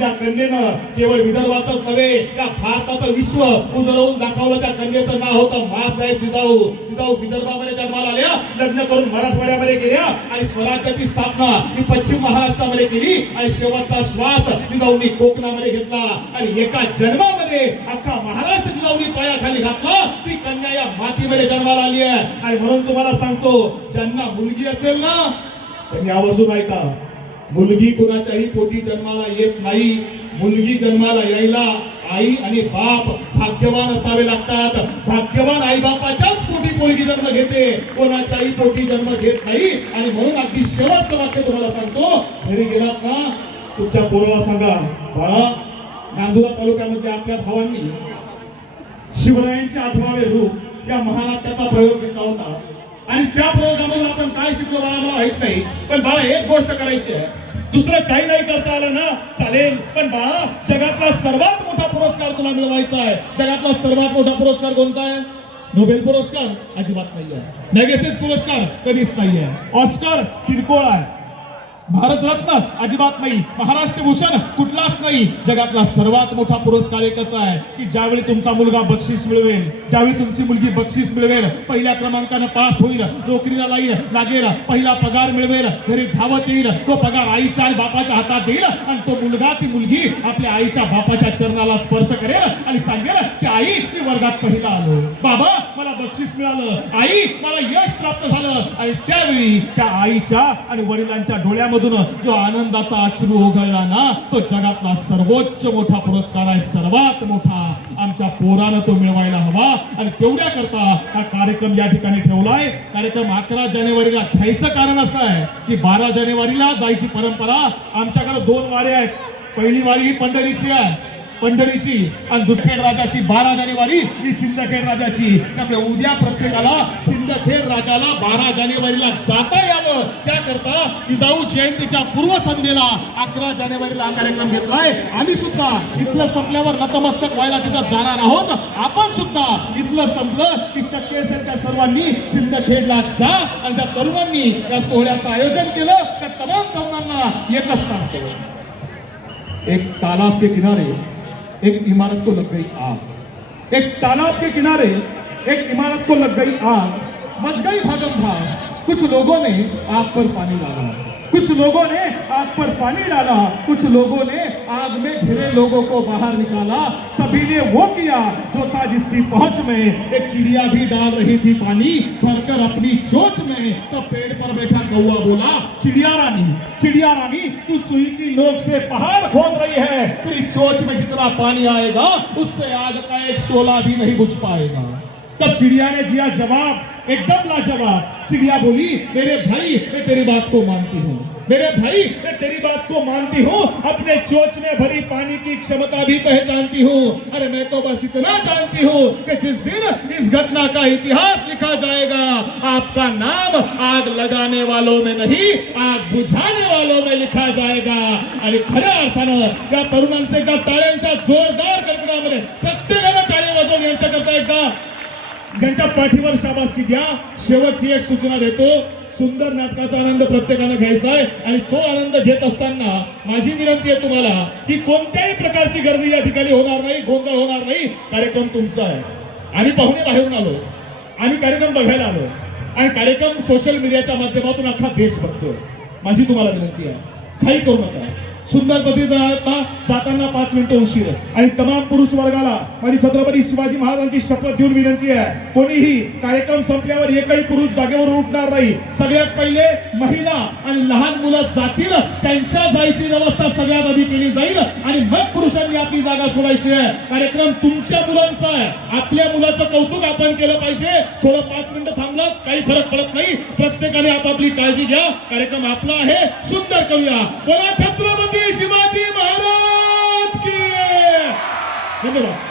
ज्या कन्येनं केवळ विदर्भाचंच नव्हे या भारताचं विश्व उजळवून दाखवलं, त्या कन्येचं नाव होतं मासाहेब जिजाऊ. जिजाऊ विदर्भामध्ये जन्माला आल्या, लग्न करून मराठवाड्यामध्ये गेल्या आणि स्वराज्याची स्थापना ही पश्चिम महाराष्ट्रामध्ये केली आणि शेवटचा श्वास जिजाऊंनी कोकणामध्ये घेतला आणि एका जन्मामध्ये अख्खा महाराष्ट्र जिजाऊंनी पायाखाली घातला. ती कन्या या मातीमध्ये जन्माला आली आहे. आणि म्हणून तुम्हाला सांगतो, ज्यांना मुलगी असेल ना त्यांनी आवर्जून ऐका, मुलगी कुणाच्याही पोटी जन्माला येत नाही. मुलगी जन्माला यायला आई आणि बाप भाग्यवान असावे लागतात. भाग्यवान आई बापाच्याच पोटी मुलगी जन्म घेते, कोणाच्याही पोटी जन्म घेत नाही. आणि म्हणून अगदी शेवटचं वाक्य तुम्हाला सांगतो, घरी गेलात ना तुमच्या पोराला सांगा, बाळा नांदुरा तालुक्यामध्ये आपल्या भावांनी शिवरायांचे 8वे रूप या महानाट्याचा प्रयोग केला होता आणि त्या प्रयोगामध्ये आपण काय शिकलो बाळा मला माहित नाही, पण बाळा एक गोष्ट करायची आहे, दुसरं काही नाही करता आलं ना चालेल, पण बाळा जगातला सर्वात मोठा पुरस्कार तुला मिळवायचा आहे. जगातला सर्वात मोठा पुरस्कार कोणता आहे? नोबेल पुरस्कार? अजिबात नाही आहे. मॅगसेसे पुरस्कार? कधीच नाही आहे. ऑस्कर किरकोळ आहे. भारतरत्न अजिबात नाही. महाराष्ट्र भूषण कुठलाच नाही. जगातला सर्वात मोठा पुरस्कार एकच आहे की ज्यावेळी तुमचा मुलगा बक्षीस मिळवेल, ज्यावेळी तुमची मुलगी बक्षीस मिळवेल, पहिल्या क्रमांकाने पास होईल, नोकरीला लागेल, पहिला पगार मिळवेल, घरी धावत येईल, तो पगार आईच्या आणि बापाच्या हातात देईल आणि तो मुलगा ती मुलगी आपल्या आईच्या बापाच्या चरणाला स्पर्श करेल आणि सांगेल की आई मी वर्गात पहिला आलो, बाबा मला बक्षीस मिळालं, आई मला यश प्राप्त झालं. आणि त्यावेळी त्या आईच्या आणि वडिलांच्या डोळ्यामध्ये जो आनंदाचा अश्रू ओघळला ना तो जगातला सर्वोच्च मोठा पुरस्कार आहे, सर्वात मोठा. आमच्या पोरानं तो मिळवायला हवा आणि तेवढ्या करता हा कार्यक्रम या ठिकाणी ठेवलाय. कार्यक्रम 11 जानेवारीला घ्यायचं कारण असं आहे की 12 जानेवारीला जायची परंपरा. आमच्याकडे 2 वारे आहेत. पहिली वारी ही पंढरीची आहे, पंढरीची, आणि दुसखेड राजाची 12 जानेवारी ही सिंदखेड राजाची. त्यामुळे उद्या प्रत्येकाला सिंदखेड राजाला 12 जानेवारीला जाता यावं त्याकरता जिजाऊ जयंतीच्या पूर्वसंध्येला 11 जानेवारीला हा कार्यक्रम घेतलाय. आम्ही सुद्धा इथलं संपल्यावर नतमस्तक व्हायला तिथं जाणार आहोत. आपण सुद्धा इथलं संपलं की शक्य असेल त्या सर्वांनी सिंदखेडला जा आणि त्या तरुणांनी या सोहळ्याचं आयोजन केलं. त्या तमाम तरुणांना एकच सांगतो, एक तालाब के किनारे एक इमारत को लग गई आग, एक तालाब के किनारे एक इमारत को लग गई आग, मच गई भागम भाग, कुछ लोगों ने आग पर पानी डाला, कुछ लोगों ने आग पर पानी डाला, कुछ लोगों ने आग में घिरे लोगों को बाहर निकाला, सभी ने वो किया जो था जिसकी पहुंच में. एक चिड़िया भी डाल रही थी पानी भरकर अपनी चोंच में, तो पेड़ पर बैठा कौवा बोला, चिड़िया रानी तू सुई की नोक से पहाड़ खोद रही है, तेरी चोंच में जितना पानी आएगा उससे आग का एक शोला भी नहीं बुझ पाएगा. तब चिड़िया ने दिया जवाब एकदम लाजवाब. चिड़िया बोली, मेरे भाई मैं तेरी बात को मानती हूँ, मेरे भाई मैं तेरी बात को मानती हूँ, अपने चोंच में भरी पानी की क्षमता भी पहचानती हूँ. अरे मैं तो बस इतना जानती हूँ कि जिस दिन इस घटना का इतिहास लिखा जाएगा आपका नाम आग लगाने वालों में नहीं आग बुझाने वालों में लिखा जाएगा. आणि खऱ्या अर्थानं या तरुणांचे एकदा टाळ्यांच्या जोरदार कडकडामध्ये प्रत्येकानं टाळी वाजवून यांच्याकरता एकदा ज्यांच्या पाठीवर शाबासकी द्या. शेवटची एक सूचना देतो, सुंदर नाटकाचा आनंद प्रत्येकानं घ्यायचा आहे आणि तो आनंद घेत असताना माझी विनंती आहे तुम्हाला की कोणत्याही प्रकारची गर्दी या ठिकाणी होणार नाही, गोंधळ होणार नाही. कार्यक्रम तुमचा आहे. आम्ही पाहुणे बाहेरून आलो, आम्ही कार्यक्रम बघायला आलो आणि कार्यक्रम सोशल मीडियाच्या माध्यमातून अख्खा देश बघतोय. माझी तुम्हाला विनंती आहे, काही करू नका. सुंदर पद्धतीने जाताना 5 मिनिटं उशीर आणि तमाम पुरुष वर्गाला माझी छत्रपती शिवाजी महाराजांची शपथ देऊन विनंती आहे, कोणीही कार्यक्रम संपल्यावर एकही पुरुष जागेवर उठणार नाही. सगळ्यात पहिले महिला आणि लहान मुलं जातील, त्यांच्या जायची व्यवस्था सगळ्यात आधी केली जाईल आणि मग पुरुषांनी आपली जागा सोडायची आहे. कार्यक्रम तुमच्या मुलांचा आहे, आपल्या मुलाचं कौतुक आपण केलं पाहिजे. थोडं 5 मिनिटं थांबलं काही फरक पडत नाही. प्रत्येकाने आपापली काळजी घ्या. कार्यक्रम आपला आहे, सुंदर करूया. बोला छत्रपती शिवाजी महाराज की. धन्यवाद.